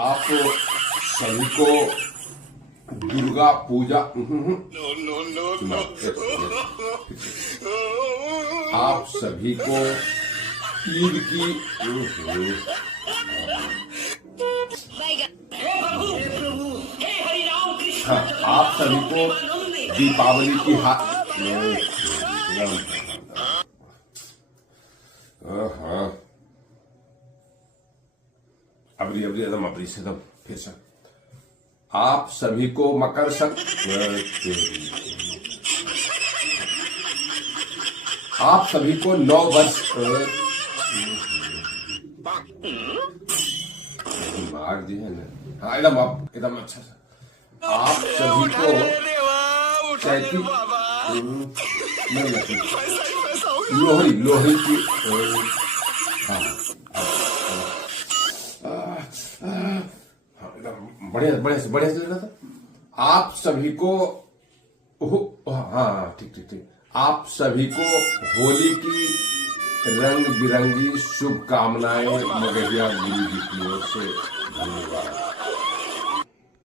आप सभी को दुर्गा पूजा आप सभी को ईद की हाँ, आप सभी को दीपावली की अबरी एकदम अबरी से एकदम फिर से आप सभी को मकर संक्रांति आप सभी को 9 वर्ष मार दी है ना। हाँ एकदम अच्छा सा आप सभी को चैती लोहरी की बढ़िया से लग रहा था। आप सभी को हाँ ठीक आप सभी को होली की रंग बिरंगी शुभकामनाएं मगहिया गुरु जी की ओर से। धन्यवाद।